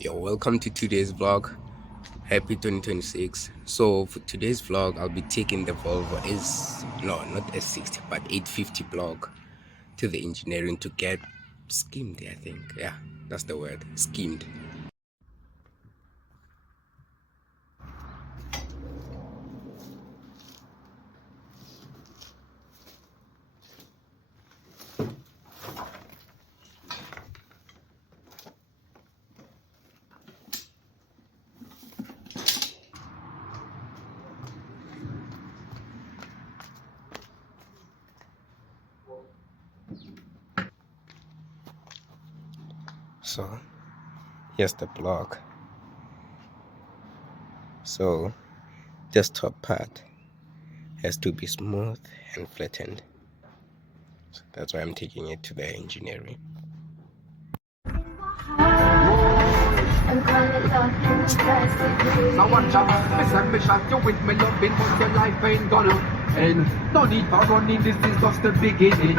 Yo, welcome to today's vlog. Happy 2026. So for today's vlog, I'll be taking the Volvo not S60 but 850 block to the engineering to get schemed. I think, yeah, that's the word, schemed. So here's the block. So this top part has to be smooth and flattened. So that's why I'm taking it to the engineering. Someone jump, me shot you with me loving, but your life ain't gonna end. No need for running, this is just the beginning.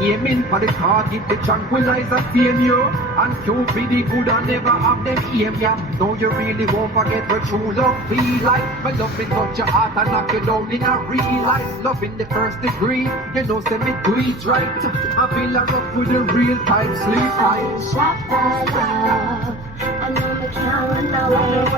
Aiming for the target, the tranquilizer fame you. And few be the good and never have them aim ya. No, you really won't forget what true love feel like. When love is touch your heart and knock you down in a real life. Love in the first degree, you know, say me do it right. I feel a rough with the real time sleep right. Shot by love, I know we can't run away.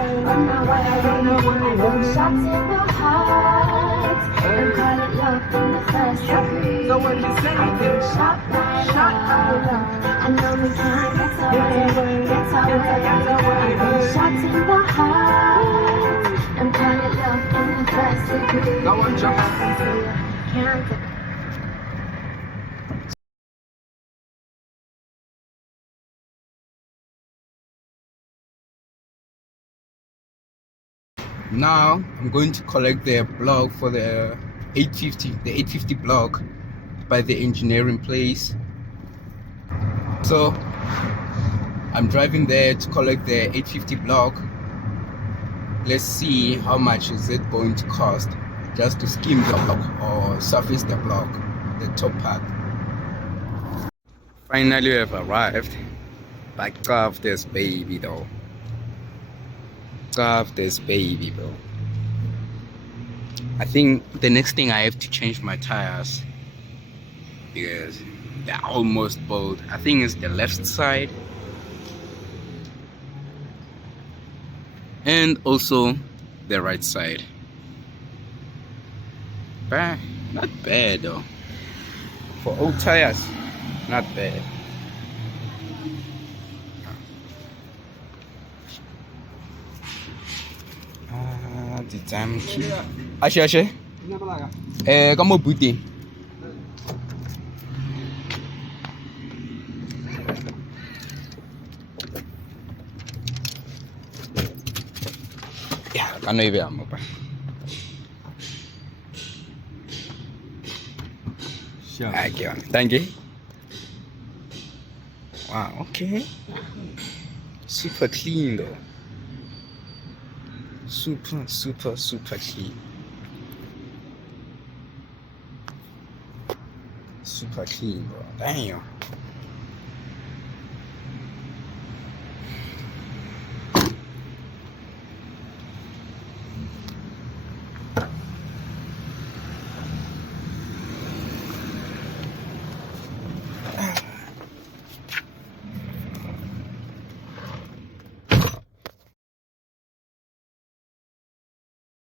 Shots in the heart, and call it love in the first degree. So when you say it, Shot by love, I know we can't get away. Shots in the heart, and call it love in the first degree. go on, jump. Can't Now I'm going to collect the block for the 850 block by the engineering place. So I'm driving there to collect the 850 block. Let's see how much is it going to cost just to skim the block or surface the block, the top part. Finally we have arrived. Back off this baby though. Off this baby bro. I think the next thing I have to change my tires because they're almost bald. I think it's the left side and also the right side. But not bad though. For old tires, not bad. The time key. Ashe. Kamu putih. Ya, kan ibe amo pa. Okay, thank you. Wow, okay. Super clean though. Super clean. Super clean, bro. Damn.